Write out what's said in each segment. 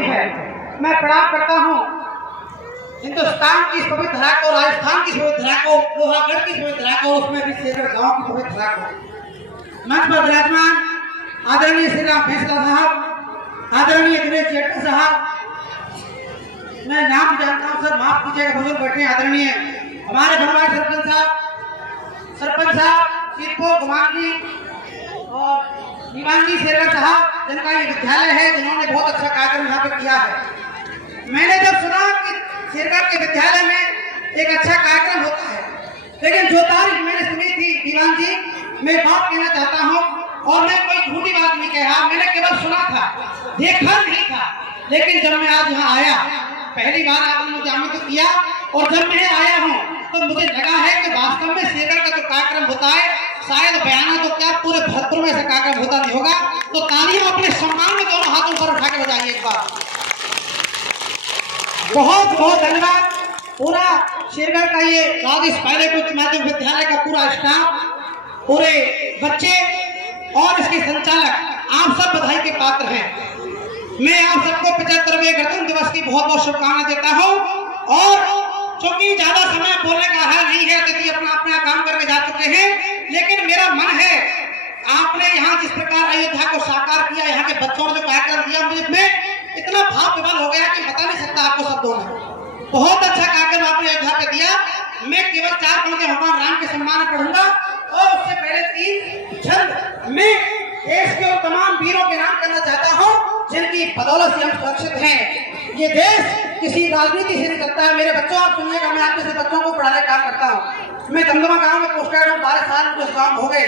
है। मैं प्रणाम करता हूँ हिंदुस्तान की पवित्र धरा को, राजस्थान की पवित्र धरा को, लोहागढ़ की पवित्र धरा को, उसमें भी शेरगढ़ गांव की पवित्र धरा को। मंच पर विराजमान आदरणीय श्री राम फैसला साहब, आदरणीय दिनेश जेठा साहब, मैं नाम जानता हूँ सर, माफ कीजिएगा, बुजुर्ग बैठे आदरणीय हमारे भरवाड़ सरपंच साहब सिरपुर कुमार जी और दीवानजी शेरगढ़ साहब, जिनका ये विद्यालय है, जिन्होंने बहुत अच्छा कार्यक्रम यहाँ पे किया है। मैंने जब सुना कि शेरगढ़ के विद्यालय में एक अच्छा कार्यक्रम होता है, लेकिन जो तारीख मैंने सुनी थी दीवान जी, मैं बात कहना चाहता हूँ और मैं कोई झूठी बात नहीं कह रहा, मैंने केवल सुना था, देखा नहीं था। लेकिन जब मैं आज यहाँ आया, पहली बार आपने मुझे आमंत्रित किया और जब मैं आया हूँ तो मुझे लगा है कि वास्तव में शेरगढ़ का जो कार्यक्रम होता है, शायद बयाना तो क्या पूरे भरतपुर में ऐसा कार्यक्रम होता नहीं होगा। तो तालियां अपने सम्मान में दोनों हाथों पर उठा के बजाइए एक बार। बहुत बहुत धन्यवाद। पूरा शेरगढ़ का ये राजेश पायलट उच्च माध्यमिक विद्यालय का पूरा स्टाफ, पूरे बच्चे और इसके संचालक, आप सब बधाई के पात्र हैं। मैं आप सबको 75वें गणतंत्र दिवस की बहुत बहुत शुभकामनाएं देता हूं। और क्योंकि ज्यादा समय बोलने का है नहीं है, अतिथि अपना अपना काम करके जा चुके हैं, लेकिन मेरा मन है आपने यहाँ जिस प्रकार अयोध्या को साकार किया, यहाँ के बच्चों ने जो कार्यक्रम दिया, मुझे इतना भाव विवल हो गया कि बता नहीं सकता आपको शब्दों में। बहुत अच्छा कार्यक्रम आपने अयोध्या पे दिया। मैं केवल 4 पंक्ति भगवान राम के सम्मान में पढ़ूंगा और उससे पहले 3 छंद मैं देश के तमाम वीरों के नाम करना चाहता हूँ, जिनकी बदौलत से हम सुरक्षित हैं। ये देश किसी राजनीति से नहीं चलता है। मेरे बच्चों, आप सुनिएगा, मैं आपके से बच्चों को पढ़ाने का काम करता हूँ। मैं दमदमा गांव में पोस्टर हूँ, 12 साल मुझे काम हो गए।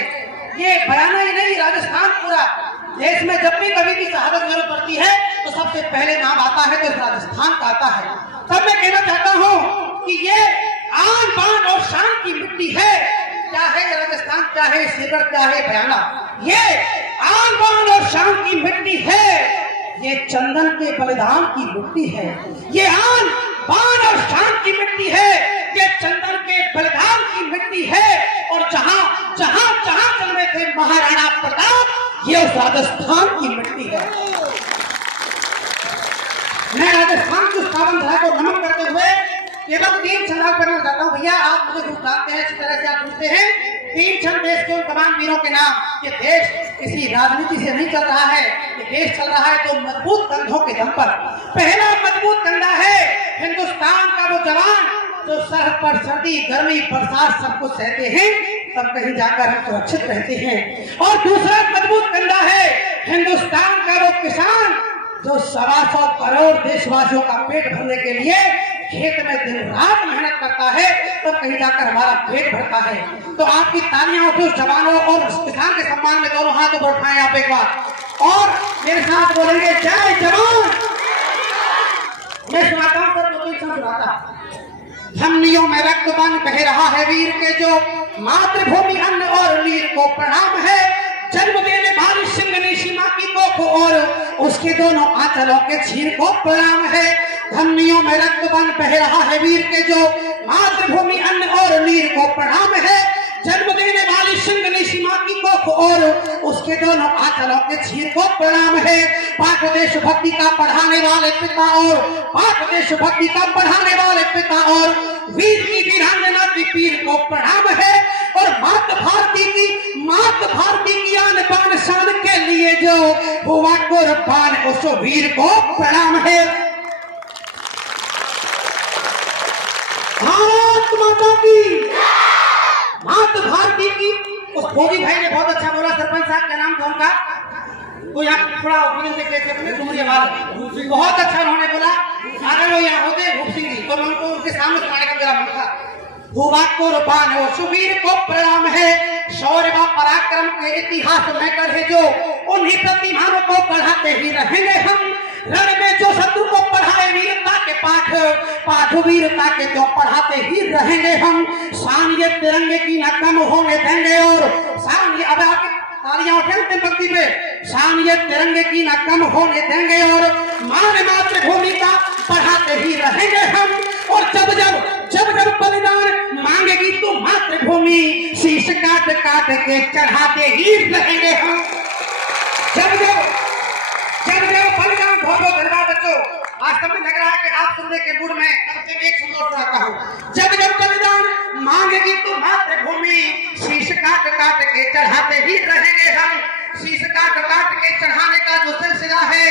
ये बयाना ही नहीं, राजस्थान पूरा देश में जब भी कभी भी शहादत जरूरत पड़ती है तो सबसे पहले नाम आता है तो राजस्थान का आता है। तब मैं कहना चाहता हूँ कि ये आन बान और शान की मिट्टी है, चाहे राजस्थान, चाहे शेरगढ़, चाहे बयाना, ये आन बान और शान की मिट्टी है। ये चंदन के बलिदान की मिट्टी है। ये आन बान और शान की मिट्टी है, ये चंदन के बलिदान की मिट्टी है। और जहां जहां जहां जन्मे थे महाराणा प्रताप, ये उस राजस्थान की मिट्टी है। मैं राजस्थान की उस पावन धरा को नमन करते हुए केवल 3 छंद करना चाहता हूँ। भैया आप मुझे खूब जानते हैं, इसी तरह से आप सुनते हैं। 3 छंद देश के उन तमाम वीरों के नाम। ये देश किसी राजनीति से नहीं चल रहा है, ये देश चल रहा है तो मजबूत कंधों के दम पर। पहला मजबूत कंधा है हिंदुस्तान का वो जवान जो सरहद पर सर्दी, गर्मी, बरसात सब कुछ सहते हैं, तब कहीं जाकर हम सुरक्षित रहते हैं। और दूसरा मजबूत कंधा है हिंदुस्तान का वो किसान जो 125 करोड़ देशवासियों का पेट भरने के लिए खेत में दिन रात मेहनत करता है, तब कहीं जाकर हमारा पेट भरता है। तो आपकी तालियां उठो जवानों और किसान के सम्मान में, दोनों हाथ ऊपर उठाएं आप एक बार और मेरे साथ बोलेंगे जय जवान। मैं सुनाता हूँ सर, 2-3 शब्द सुनाता। धमनियों में रक्तदान बह रहा है वीर के, जो मातृभूमि अन्न और वीर को प्रणाम है। जन्म देने वाली सिंगनी सीमा की कोख और उसके दोनों आंचलों के चीर को प्रणाम है। धमनियों में रक्तदान बह रहा है वीर के, जो मातृभूमि अन्न और वीर को प्रणाम है। जन्म देने वाली सिंगनी सीमा की कोख और उसके दोनों आंचलों के चीर को प्रणाम है। पाक देश भक्ति का पढ़ाने वाले पिता और पाक देश भक्ति का पढ़ाने वाले पिता और वीर की वीरांगना की पीर को प्रणाम है। और मात भारती की आन बान शान के लिए जो हुआ कुर्बान, उस वीर को प्रणाम है। भारत माता की, मात भारती की। उस भोगी भाई ने बहुत अच्छा बोला, सरपंच साहब का नाम था उनका, वो यहाँ थोड़ा अपने डुमरिया वाले, बहुत अच्छा उन्होंने बोला। अगर वो यहाँ होते भूप सिंह जी तो मैं उनको उनके सामने सुनाने का मेरा मन था। हुआ कुर्बान हो सुवीर को प्रणाम है। शौर्य व पराक्रम के इतिहास में गढ़े जो, उन्हीं प्रतिभाओं को पढ़ाते ही रहेंगे हम। रण में जो शत्रु को पढ़ाए वीरता के पाठ, पाठ वीरता के जो पढ़ाते ही रहेंगे हम। शान ये तिरंगे की न कम होने देंगे और शान ये, अब आपकी तालियां उठे अंतिम पंक्ति पे, शान ये तिरंगे की न कम होने देंगे और मान मातृभूमि का पढ़ाते ही रहेंगे हम। और जब जब जब जब बलिदान मांगेगी तो मातृभूमि शीश काट काट के चढ़ाते ही रहेंगे हम। जब जब बलिदान, बहुत बहुत धन्यवाद। बच्चों, वास्तव में लग रहा है कि आप सुनने के मूड में अब एक संतोष सुनाता हूँ। जब जब बलिदान मांगेगी तो मातृभूमि, शीश काट काट के चढ़ाते ही रहेंगे हम। शीश काट काट के चढ़ाने का जो सिलसिला है,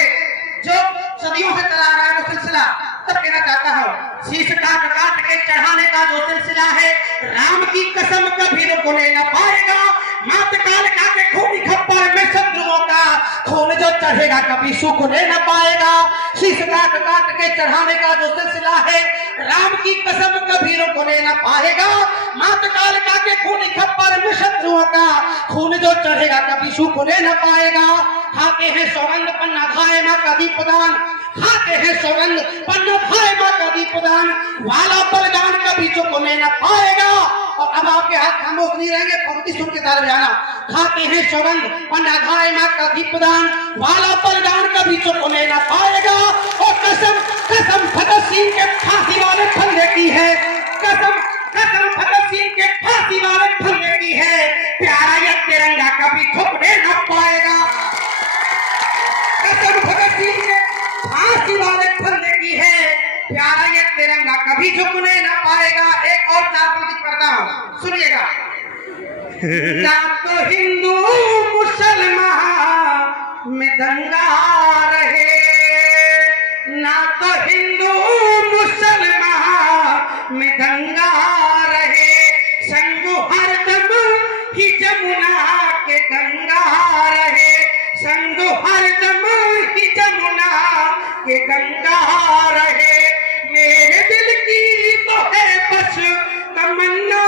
जो सदियों से चला आ रहा है वो सिलसिला, तब कहना चाहता हूँ, शीश काट काट के चढ़ाने का जो सिलसिला है, राम की कसम कभी रुकने न पाएगा। मात कालिका के खूनी खप्पर में शत्रुओं का खून जो चढ़ेगा कभी सूखने न पाएगा। शीश काट काट के चढ़ाने का जो सिलसिला है, राम की कसम कभी रुकने न पाएगा। मात कालिका के खूनी खप्पर में शत्रुओं का खून जो चढ़ेगा कभी सूखने न पाएगा। खाते हैं सौगंध पन्ना खाए मां का दीपदान, खाते हैं सौगंध पन्ना खाए मां का दीपदान, वाला बलिदान कभी चुकने न पाएगा। और अब आपके हाथ खामोश नहीं रहेंगे, पंक्ति सुन के तार बजाना। खाते हैं सौगंध पन्ना खाए मां का दीपदान, वाला बलिदान कभी चुकने न पाएगा। और कसम कसम भगत सिंह के फांसी वाले फंदे की है, कसम कसम भगत सिंह के फांसी वाले फंदे की है, प्यारा ये तिरंगा कभी झुकने न पाएगा। कसम भगत सिंह के फांसी वाले फंदे की है, प्यारा ये तिरंगा कभी झुकने न पाएगा। एक और चार पंक्ति पढ़ता हूं, सुनिएगा। ना तो हिंदू मुसलमान में दंगा रहे, ना तो हिंदू मुसलमान में दंगा रहे, संगो हरदम ही जमुना के गंगा रहे, संगो हरदम ही जमुना के गंगा रहे। मेरे दिल की तो है बस तमन्ना